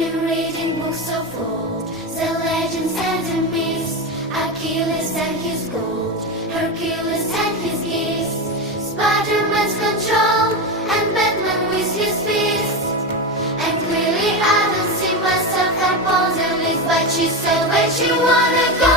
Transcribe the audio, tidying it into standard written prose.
been reading books of old, the legends and the myths. Achilles and his gold, Hercules and his gifts, Spider-Man's control, and Batman with his fist. And clearly I don't see myself composed and live by cheese. So where you wanna go?